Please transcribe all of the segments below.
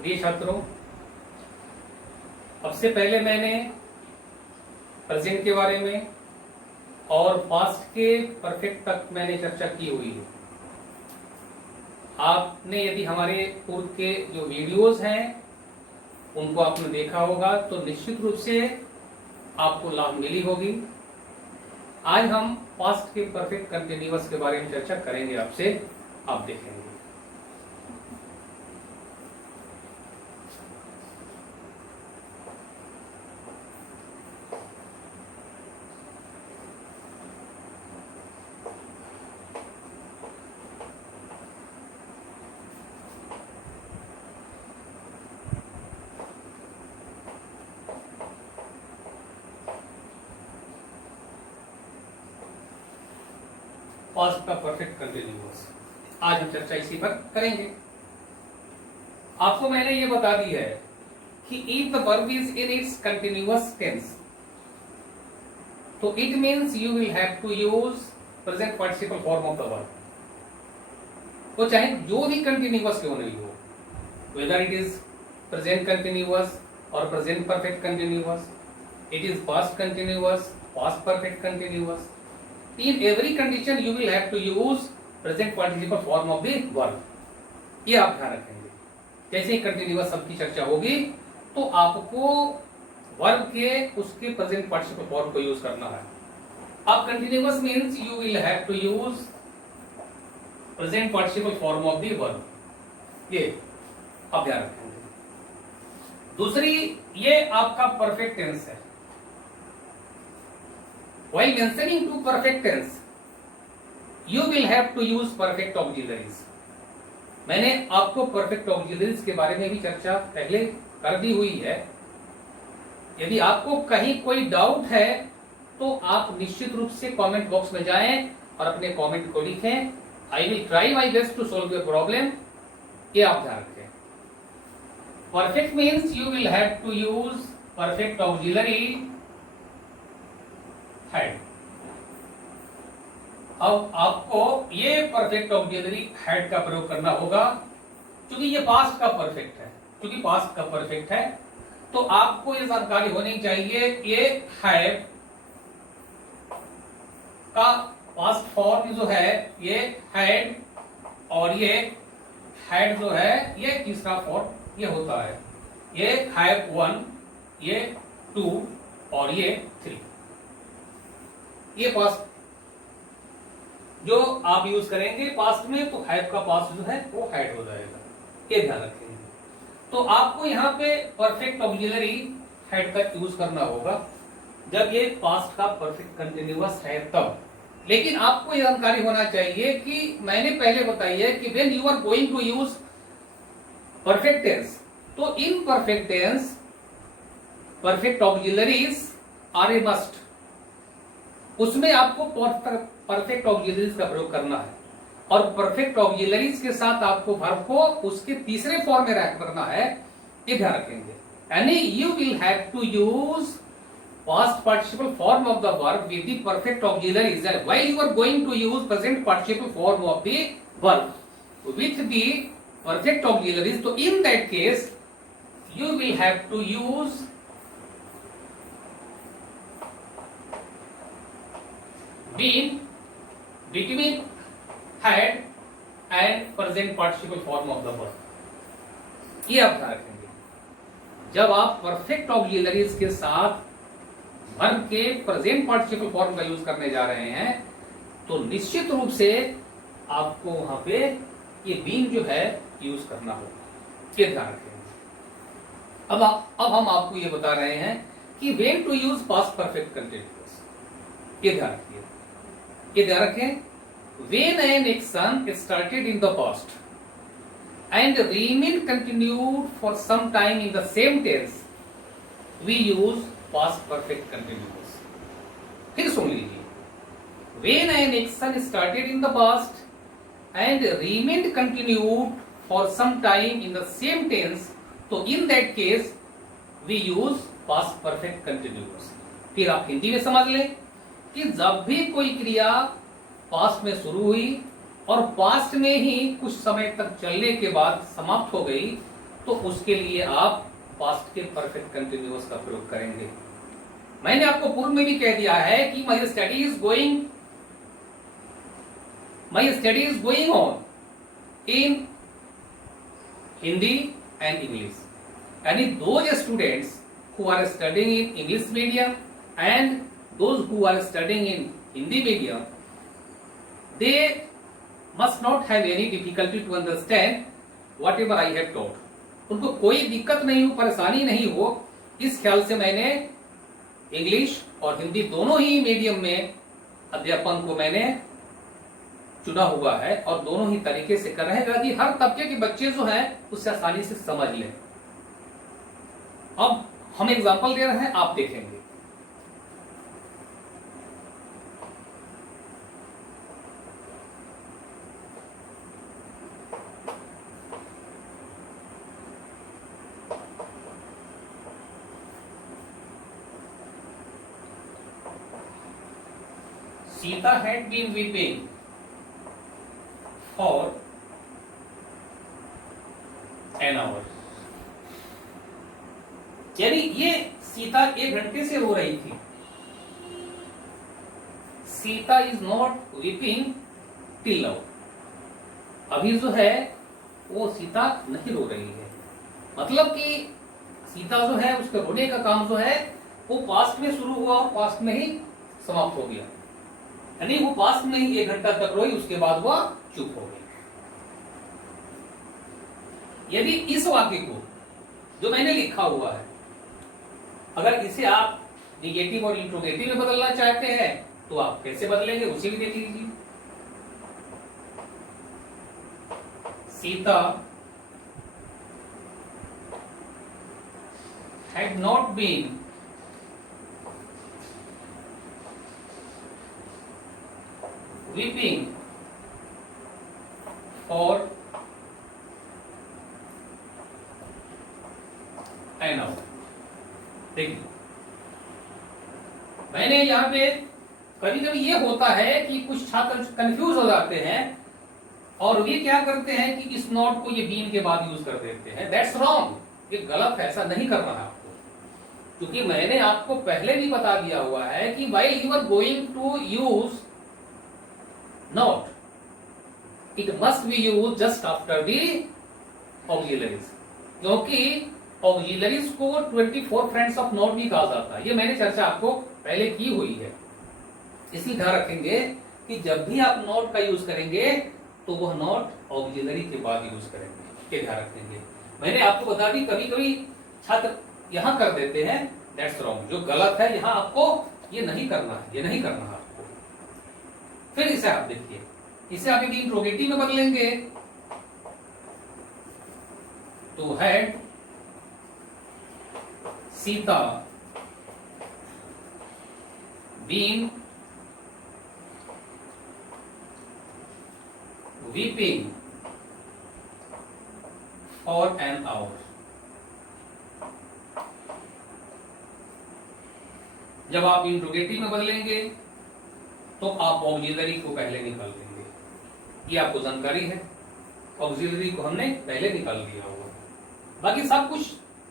प्रिय छात्रों, अब से पहले मैंने प्रेजेंट के बारे में और पास्ट के परफेक्ट तक मैंने चर्चा की हुई है। आपने यदि हमारे पूर्व के जो वीडियोस हैं उनको आपने देखा होगा तो निश्चित रूप से आपको लाभ मिली होगी। आज हम पास्ट के परफेक्ट कंटिन्यूअस के बारे में चर्चा करेंगे आपसे, आप देखेंगे। पास्ट का परफेक्ट कंटिन्यूअस आज हम चर्चा इसी पर करेंगे। आपको मैंने ये बता दी है कि if the verb is in its continuous tense तो it means you will have to use present participle form of the verb. वो चाहे जो भी कंटिन्यूअस क्यों नहीं हो, whether it is present continuous और present perfect continuous, it is past continuous, past perfect continuous, in every condition you will have to use present participle form of the verb। ये आप ध्यान रखेंगे। जैसे ही कंटिन्यूअस शब्द की चर्चा होगी तो आपको वर्ब के उसके प्रेजेंट पार्टिसिपल फॉर्म को यूज करना है। अब continuous means you will have to use present participle form of the verb, ये आप ध्यान रखेंगे। दूसरी, ये आपका परफेक्ट टेंस है। While mentioning to perfect tense, you will have to use perfect auxiliaries। मैंने आपको परफेक्ट ऑक्सिलरीज के बारे में भी चर्चा पहले कर दी हुई है। यदि आपको कहीं कोई डाउट है तो आप निश्चित रूप से कमेंट बॉक्स में जाएं और अपने कमेंट को लिखें। I will try my best to solve your problem, ये आप ध्यान रखें। Perfect means you will have to use perfect auxiliary head. अब आपको ये परफेक्ट ऑक्सिलरी हेड का प्रयोग करना होगा क्योंकि ये पास्ट का परफेक्ट है। क्योंकि पास्ट का परफेक्ट है तो आपको ये जानकारी होनी चाहिए ये हैव का पास्ट फॉर्म जो है ये हैड, और ये हैड जो है ये तीसरा फॉर्म ये होता है। ये हैव 1, ये 2 और ये 3। ये पास्ट जो आप यूज करेंगे पास्ट में तो हैव का पास्ट जो है वो हैड हो जाएगा, ये ध्यान रखेंगे। तो आपको यहाँ पे परफेक्ट ऑक्सिलरी हैड का यूज करना होगा जब ये पास्ट का परफेक्ट कंटिन्यूअस है तब। लेकिन आपको ये जानकारी होना चाहिए कि मैंने पहले बताई है कि when you are going to use perfect tense तो in perfect tense perfect auxiliaries are a must. उसमें आपको परफेक्ट ऑक्सिलरीज का प्रयोग करना है और परफेक्ट ऑक्सिलरीज के साथ आपको वर्ब को उसके तीसरे फॉर्म में रैप करना है, ये ध्यान रखेंगे। यानी you will have to use past participle form of the verb with the perfect auxiliaries while you are going to use present participle form of the verb with the perfect auxiliaries. तो in that case you will have to use been, between, had and present participle form of the verb। ये आप ध्यान रखेंगे। जब आप perfect auxiliaries के साथ verb के प्रेजेंट पार्टिसिपल फॉर्म का यूज करने जा रहे हैं तो निश्चित रूप से आपको वहां पे ये बीन जो है यूज करना होगा, ये ध्यान रखेंगे। अब हम आपको ये बता रहे हैं कि when to use past perfect continuous, ये ध्यान रखिए। ये ध्यान रखें, when an action started in the past and remained continued for some time in the same tense, we use past perfect continuous। फिर सुन लीजिए, when an action started in the past and remained continued for some time in the same tense, तो in that case we use past perfect continuous। फिर आप हिंदी में समझ लें कि जब भी कोई क्रिया पास्ट में शुरू हुई और पास्ट में ही कुछ समय तक चलने के बाद समाप्त हो गई तो उसके लिए आप पास्ट के परफेक्ट कंटिन्यूअस का प्रयोग करेंगे। मैंने आपको पूर्व में भी कह दिया है कि my study is going on in Hindi and English, यानी those students who are studying in English medium and those who are studying in Hindi medium, they must not have any difficulty to understand whatever I have taught. उनको कोई दिक्कत नहीं हो, परेशानी नहीं हो, इस ख्याल से मैंने इंग्लिश और हिंदी दोनों ही मीडियम में अध्यापन को मैंने चुना हुआ है और दोनों ही तरीके से कर रहे हैं ताकि हर तबके के बच्चे जो हैं उससे आसानी से समझ लें। अब हम एग्जाम्पल दे रहे हैं, आप देखेंगे। Sita had been weeping for an hour, यानी ये सीता 1 घंटे से रो रही थी। Sita is not weeping till now, अभी जो है वो सीता नहीं रो रही है, मतलब कि सीता जो है उसके रोने का काम जो है वो पास्ट में शुरू हुआ और पास्ट में ही समाप्त हो गया, यानी वो पास्ट में ही 1 घंटा तक रोई, उसके बाद वो चुप हो गई। यदि इस वाक्य को जो मैंने लिखा हुआ है अगर इसे आप निगेटिव और इंट्रोगेटिव में बदलना चाहते हैं तो आप कैसे बदलेंगे उसे भी देख लीजिए। Sita had not been weeping for an hour। देखिए, मैंने यहाँ पे कभी कभी ये होता है कि कुछ छात्र कंफ्यूज हो जाते हैं और वे क्या करते हैं कि इस नॉट को ये बीन के बाद यूज कर देते हैं। दैट्स रॉन्ग, ये गलत है, ऐसा नहीं करना है आपको, क्योंकि मैंने आपको पहले भी बता दिया हुआ है कि while you are going to use not, it must be use just after the auxiliaries, क्योंकि ऑक्सिलरीज को 24 फ्रेंड्स ऑफ नॉट भी कहा जाता है। ये मैंने चर्चा आपको पहले की हुई है, इसलिए ध्यान रखेंगे कि जब भी आप नॉट का यूज करेंगे तो वह नॉट ऑक्सिलरी के बाद यूज करेंगे, ये ध्यान रखेंगे। मैंने आपको बता दी, कभी कभी छात्र यहां कर देते हैं, दैट्स रॉन्ग, जो गलत है यहां आपको ये नहीं करना है, ये नहीं करना है आपको। फिर इसे आप देखिए, इसे आप यदि इंट्रोगेटिव में बदलेंगे तो had Sita been weeping for an hour। जब आप इंट्रोगेटिव में बदलेंगे तो आप ऑक्सिलरी को पहले निकाल देंगे, ये आपको जानकारी है, ऑक्सिलरी को हमने पहले निकाल दिया हुआ, बाकी सब कुछ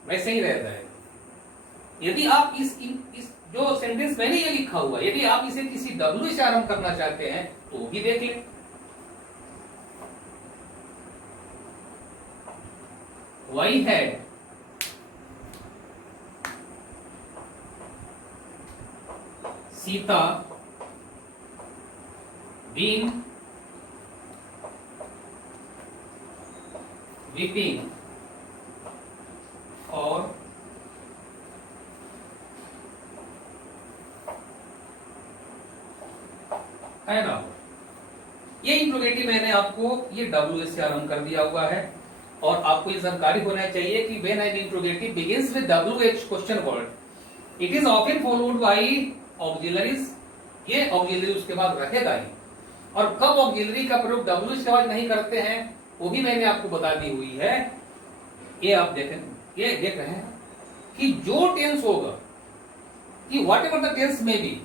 वैसे ही रहता है। यदि आप इस जो सेंटेंस मैंने ये लिखा हुआ, यदि आप इसे किसी डब्ल्यू से आरंभ करना चाहते हैं तो भी देख लें। वही है सीता बीन weeping और है ना, ये इंट्रोगेटिव मैंने आपको ये डब्ल्यू से आरंभ कर दिया हुआ है और आपको ये जानकारी होना चाहिए कि when an interrogative begins with WH question word it is often followed by auxiliaries, ये ऑक्सिलरी उसके बाद रखेगा ही। और कब ऑक्सिलरी का प्रयोग W के बाद नहीं करते हैं वो भी मैंने आपको बता दी हुई है। ये आप देखें, ये देख रहे हैं कि जो टेंस होगा कि व्हाट एवर द टेंस में भी,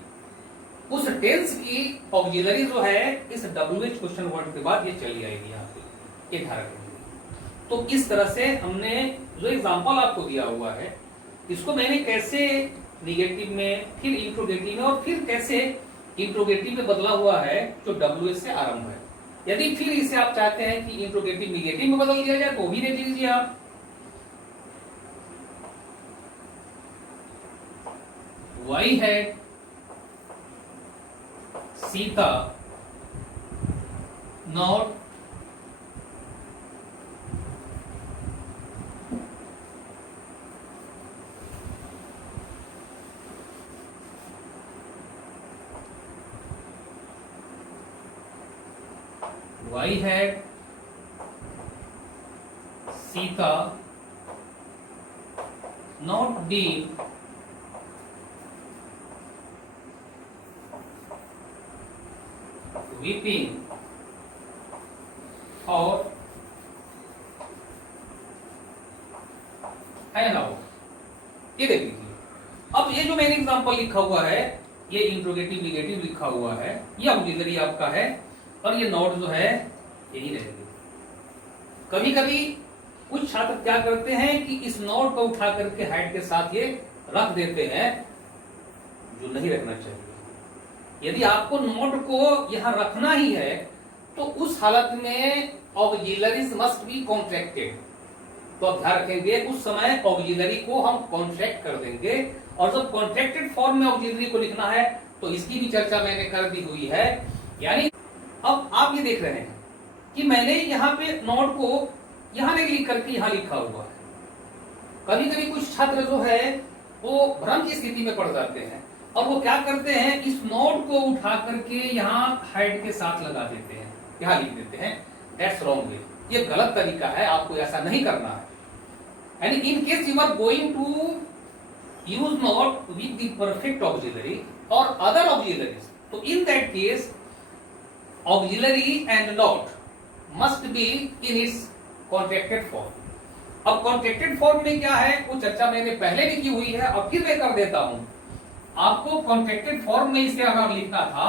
उस टेंस की ऑक्सिलरी जो है इस WH क्वेश्चन वर्ड के बाद ये चली आएगी यहाँ पे, ये ध्यान रखेंगे। तो इस तरह से हमने जो एग्जांपल आपको दिया हुआ है, इसको मैंने कैसे निगेटिव में, फिर इंट्रोगेटिव में और फिर कैसे इंट्रोगेटिव में बदला हुआ है जो WH से आरंभ है। यदि फिर इसे आप चाहते हैं कि इंट्रोगेटिव निगेटिव में बदल दिया जाए तो भी देख लीजिए आप। Y had Sita not Y had Sita not been weeping और है ना वो, ये देख लीजिए। अब ये जो मैंने एग्जांपल लिखा हुआ है, ये इंट्रोगेटिव निगेटिव लिखा हुआ है, ये ऑक्सिलरी आपका है और ये नॉट जो है यही रहेगी। कभी कभी कुछ छात्र क्या करते हैं कि इस नॉट को उठा करके हेड के साथ ये रख देते हैं, जो नहीं रखना चाहिए। यदि आपको नोट को यहां रखना ही है तो उस हालत में ऑक्सिलरीज मस्ट बी कॉन्ट्रैक्टेड। तो आप ध्यान रखेंगे उस समय ऑक्सिलरी को हम कॉन्ट्रैक्ट कर देंगे, और जब कॉन्ट्रैक्टेड फॉर्म में ऑक्सिलरी को लिखना है तो इसकी भी चर्चा मैंने कर दी हुई है। यानी अब आप ये देख रहे हैं कि मैंने यहाँ पे नोट को यहां नहीं लिख करके यहां लिखा हुआ है। कभी कभी कुछ छात्र जो है वो भ्रम की स्थिति में पड़ जाते हैं और वो क्या करते हैं, इस नोट को उठा करके यहाँ हेड के साथ लगा देते हैं, यहाँ लिख देते हैं। दैट्स रॉन्ग वे, ये गलत तरीका है, आपको ऐसा नहीं करना है। And in case you are going to use not with the perfect auxiliary और अदर ऑक्सिलरीज, तो in that case auxiliary and not must be in its contracted form. अब कॉन्ट्रैक्टेड फॉर्म में क्या है वो चर्चा मैंने पहले भी की हुई है और फिर मैं कर देता हूं। आपको कॉन्ट्रैक्टेड फॉर्म में इसे अगर लिखना था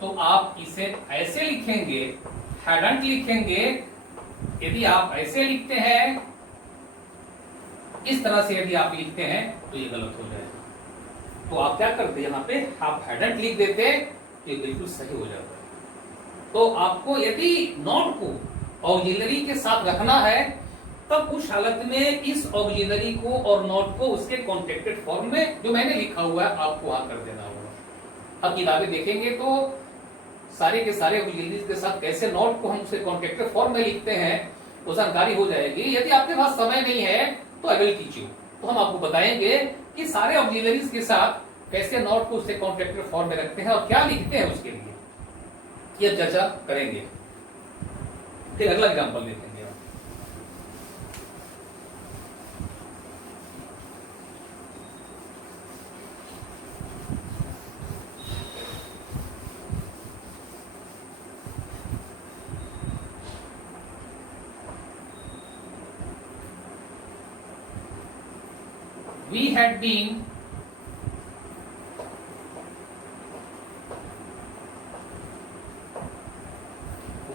तो आप इसे ऐसे लिखेंगे, हैडंट लिखेंगे। यदि आप ऐसे लिखते हैं, इस तरह से यदि आप लिखते हैं तो ये गलत हो जाएगा। तो आप क्या करते हैं, यहाँ पे आप हैडंट लिख देते तो ये बिल्कुल सही हो जाता है। तो आपको यदि नॉट को ऑक्सिलरी के साथ रखना है तब उस हालत में इस ऑक्सिलरी को और नॉट को उसके कॉन्ट्रैक्टेड फॉर्म में जो मैंने लिखा हुआ है आपको वहां कर देना होगा। अब किताबें देखेंगे तो सारे के सारे ऑक्सिलरीज के साथ कैसे नॉट को हम उसे कॉन्ट्रैक्टेड फॉर्म में लिखते हैं वो जानकारी हो जाएगी। यदि आपके पास समय नहीं है तो आई विल टीच यू, तो हम आपको बताएंगे कि सारे ऑक्सिलरीज के साथ कैसे नॉट को उससे कॉन्ट्रैक्टेड फॉर्म में रखते हैं और क्या लिखते हैं उसके लिए, ये चर्चा करेंगे। फिर अगला एग्जाम्पल देखेंगे। We had been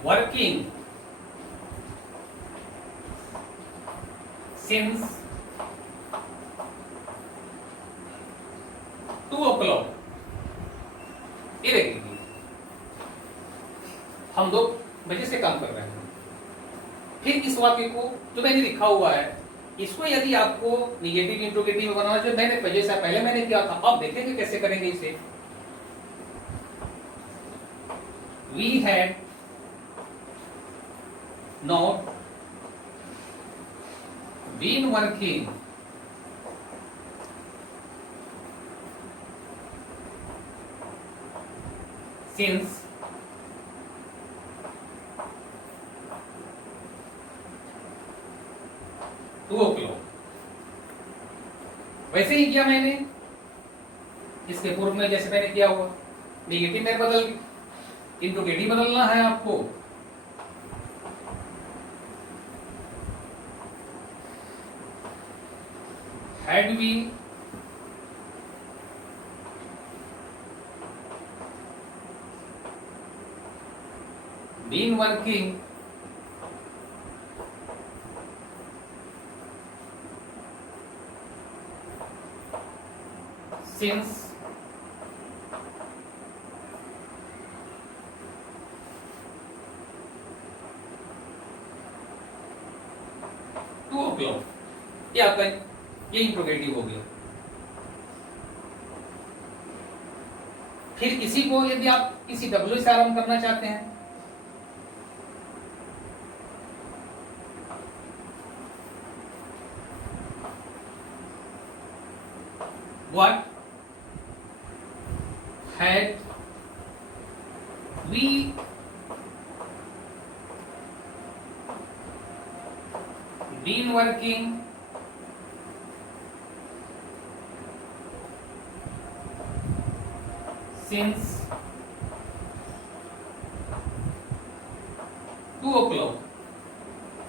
working since 2 o'clock। ये देखिए हम 2 बजे से काम कर रहे हैं। फिर इस वाक्य को जो मैंने लिखा हुआ है इसको यदि आपको निगेटिव इंट्रोगेटिव में बनाना, जो मैंने जैसा पहले मैंने किया था, अब देखेंगे कैसे करेंगे इसे। We had not been working since 2 o'clock। वैसे ही किया मैंने इसके पूर्व में, जैसे मैंने किया हुआ निगेटिव में बदल इंट्रोगेटिव बदलना है आपको। Had we been working since 2 o'clock। ये आपका ये इंट्रोगेटिव हो गया। फिर इसी को यदि आप किसी डब्ल्यू से आरंभ करना चाहते हैं, what had we been working since 2 o'clock।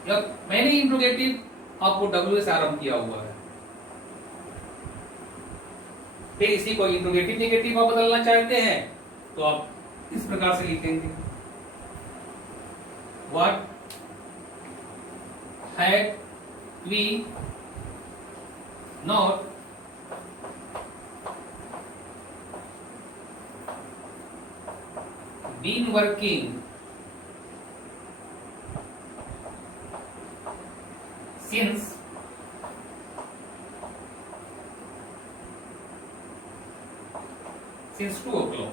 जब मैंने इंट्रोगेटिव आपको डब्ल्यू से आरंभ किया हुआ है, फिर इसी को इंट्रोगेटिव नेगेटिव आप बदलना चाहते हैं तो आप इस प्रकार से लिखेंगे, what had we not been working since 2 o'clock।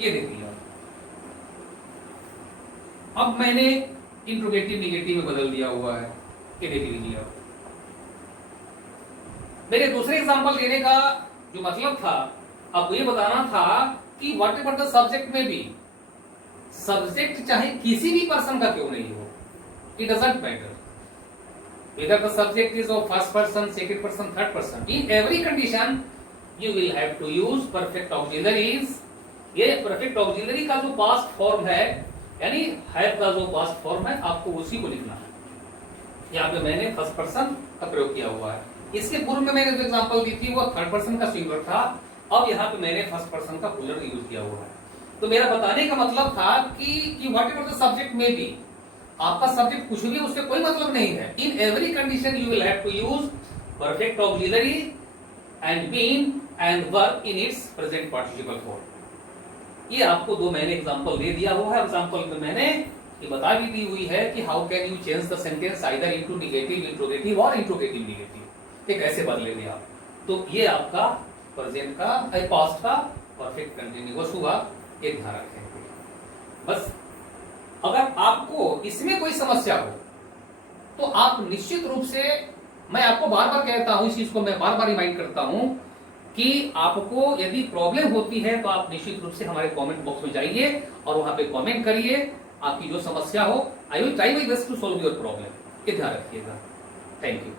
ये देखिए अब मैंने इंट्रोगेटिव निगेटिव में बदल दिया हुआ है। ये देख लीजिए आप, मेरे दूसरे एग्जांपल देने का जो मतलब था, आपको ये बताना था कि व्हाट एवर द सब्जेक्ट में भी, सब्जेक्ट चाहे किसी भी पर्सन का क्यों नहीं हो, it doesn't matter whether the subject is of first person, second person, third person, in every condition you will have to use perfect auxiliaries। ये perfect auxiliary का जो past form है, यानी have का जो past form है, आपको उसी को लिखना है। यहाँ पे मैंने फर्स्ट पर्सन का प्रयोग किया हुआ है। इसके पूर्व में मैंने जो एग्जांपल दी थी वो थर्ड पर्सन का सिंगुलर था, अब यहाँ पे मैंने फर्स्ट पर्सन का प्लूरल यूज किया हुआ है। तो मेरा बताने का मतलब था कि व्हाट एवर द सब्जेक्ट में भी, आपका सब्जेक्ट कुछ भी उससे कोई मतलब नहीं है, in every condition you will have to use perfect auxiliary and been and work in its present participle form. ये आपको दो मैंने एग्जांपल दे दिया हुआ है। एग्जांपल में मैंने ये बता भी दी हुई है कि how can you change the sentence either into negative interrogative और इंट्रोगेटिव नेगेटिव, ये कैसे बदलेंगे आप। तो ये आपका प्रेजेंट का पास्ट का परफेक्ट कंटिन्यूअस हुआ, ये ध्यान रखेंगे बस। अगर आपको इसमें कोई समस्या हो तो आप निश्चित रूप से, मैं आपको बार बार कहता हूं, इस चीज को मैं बार बार रिमाइंड करता हूं कि आपको यदि प्रॉब्लम होती है तो आप निश्चित रूप से हमारे कमेंट बॉक्स में जाइए और वहां पे कमेंट करिए, आपकी जो समस्या हो। I will try my best to solve your problem. ये ध्यान रखिएगा। Thank you.